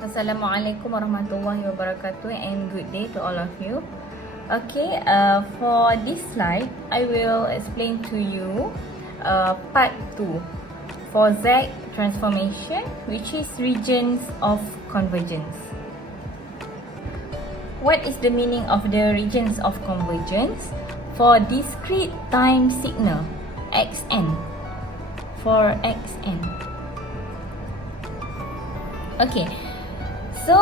Assalamualaikum warahmatullahi wabarakatuh and good day to all of you. Okay, for this slide, I will explain to you part 2 for Z transformation, which is regions of convergence. What is the meaning of the regions of convergence? For discrete time signal, xn, for xn. Okay. So,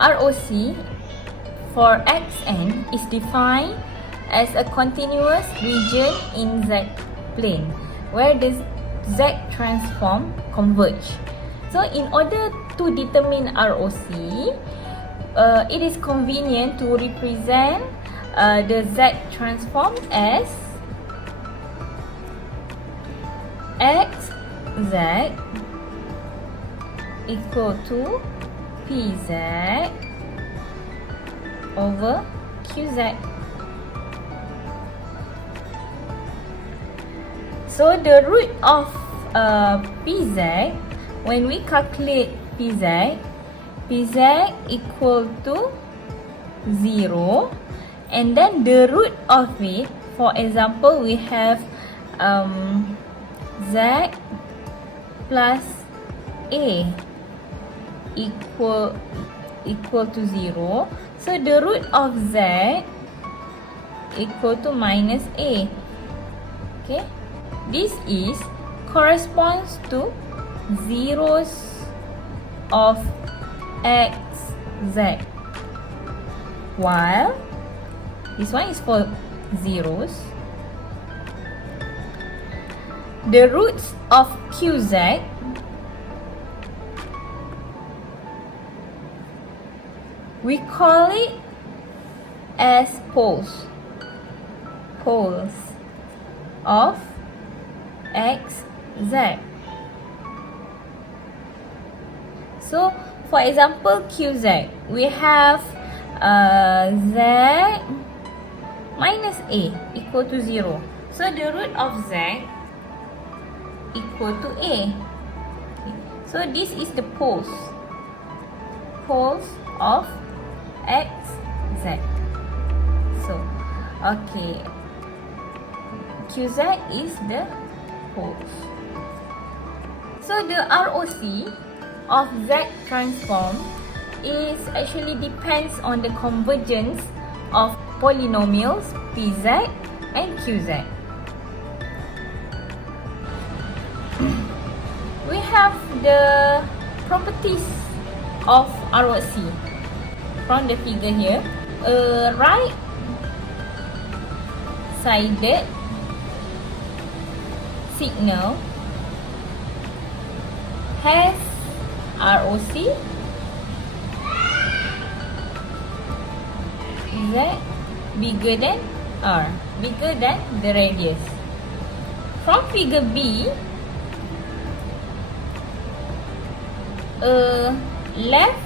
ROC for xn is defined as a continuous region in Z plane where the Z transform converge. So, in order to determine ROC, it is convenient to represent the Z transform as xz equal to Pz over Qz. So the root of Pz, when we calculate Pz equal to 0, and then the root of it, for example, we have Z plus A equal to 0. So the root of Z equal to minus A. Okay, this is corresponds to zeros of xz, while this one is for zeros. The roots of Qz we call it as poles of xz. So, for example, Qz, we have z minus a equal to 0. So, the root of z equal to a. So, this is the poles of xz. So, okay, Qz is the poles. So the ROC of Z transform is actually depends on the convergence of polynomials Pz and Qz. We have the properties of ROC from the figure here. A right-sided signal has ROC Z bigger than R, bigger than the radius. From figure B, a left-sided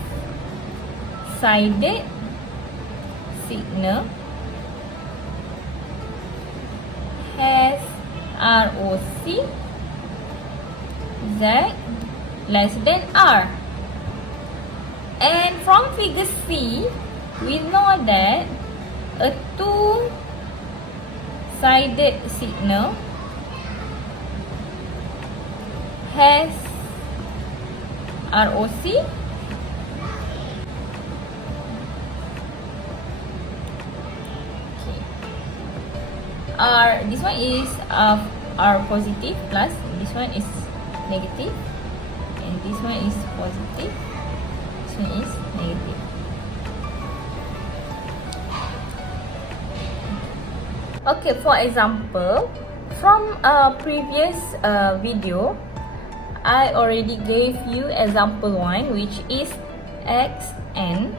signal has ROC Z less than R. And from figure C, we know that a two-sided signal has ROC R, this one is R positive plus, this one is negative, and this one is positive, this one is negative. Okay, for example, from a previous video, I already gave you example 1, which is xn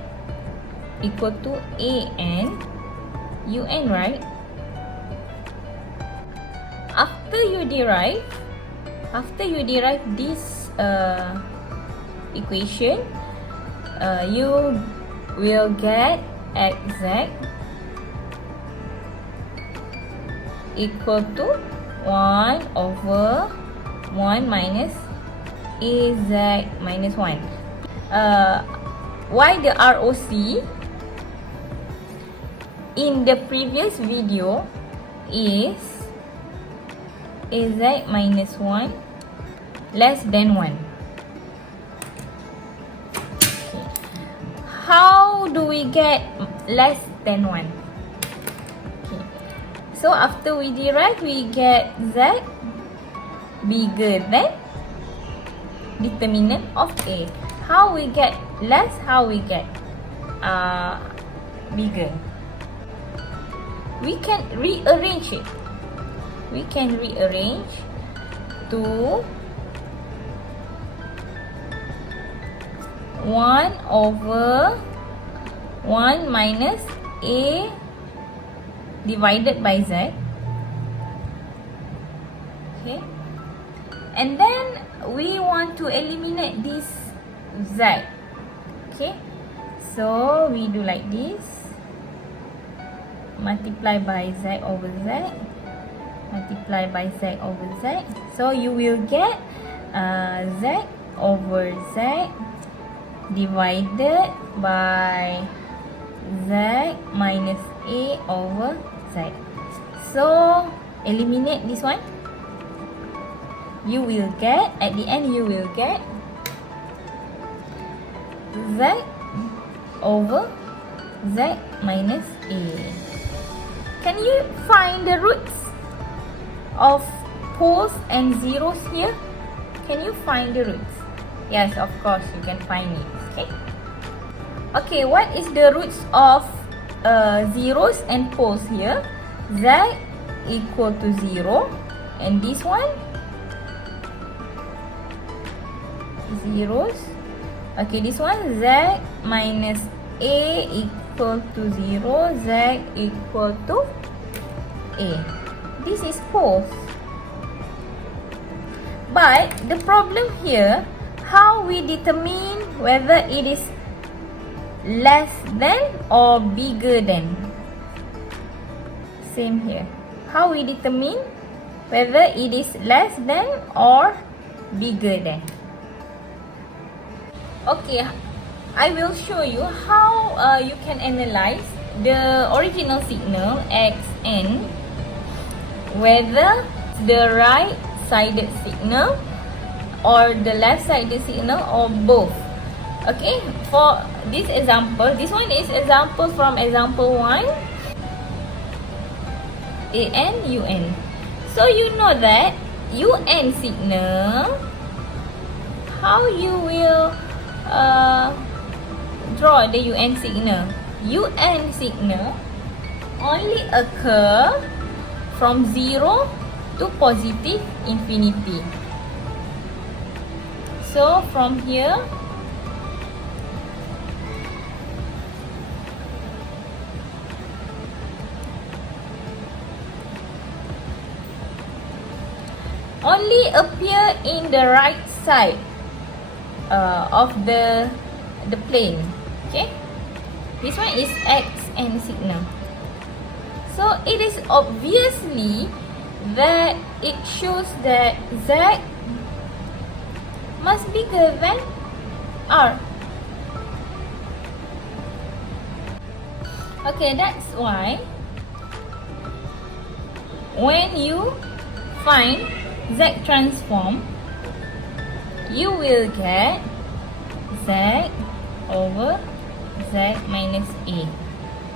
equal to an un, right? After you derive this equation, you will get xz equal to 1 over 1 minus az minus 1. why the ROC in the previous video is z minus 1 less than 1. Okay. How do we get less than 1? Okay. So after we derive, we get z bigger than determinant of A. How we get less? How we get bigger? We can rearrange it. We can rearrange to 1 over 1 minus A divided by Z. Okay. And then we want to eliminate this Z. Okay. So we do like this. Multiply by Z over Z. Multiply by Z over Z. So you will get Z over Z divided by Z minus A over Z. So eliminate this one. You will get, at the end you will get Z over Z minus A. Can you find the roots of poles and zeros here? Can you find the roots? Yes, of course you can find it. Okay. Okay, what is the roots of zeros and poles here? Z equal to 0, and this one zeros. Okay, this one Z minus A equal to 0, Z equal to A. This is poles. But the problem here, how we determine whether it is less than or bigger than? Same here. How we determine whether it is less than or bigger than? Okay, I will show you how you can analyze the original signal xn, whether the right-sided signal or the left-sided signal or both. Okay, for this example, this one is example from example 1, an, un. So you know that un signal, how you will draw the un signal. Un signal only occur from 0 to positive infinity. So from here, only appear in the right side of the plane. Okay, this one is xn signal. So it is obviously that it shows that Z must be bigger than R. Okay, that's why when you find Z transform, you will get Z over Z minus A.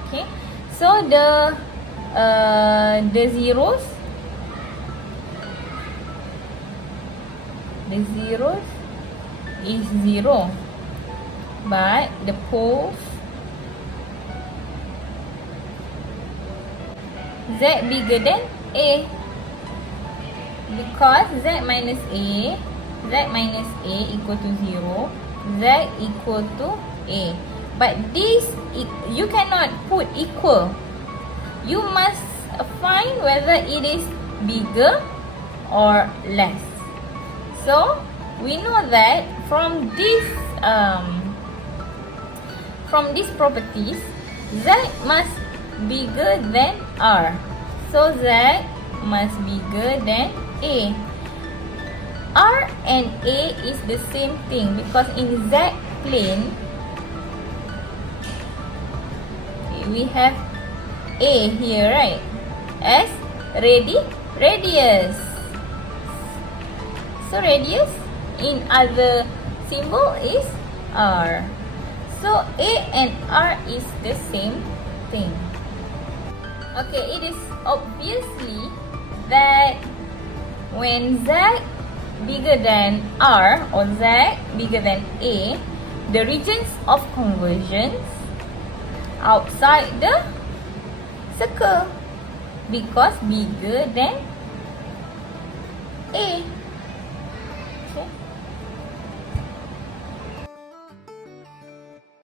Okay, so the zeros is 0, but the poles Z bigger than A, because Z minus A equal to 0, Z equal to A. But this, you cannot put equal. You must find whether it is bigger or less. So we know that from these properties, Z must bigger than R. So Z must bigger than A. R and A is the same thing, because in Z plane, we have A here, right? As radius. So radius in other symbol is R. So A and R is the same thing. Okay, it is obviously that when Z bigger than R or Z bigger than A, the regions of convergence outside the circle because bigger than A.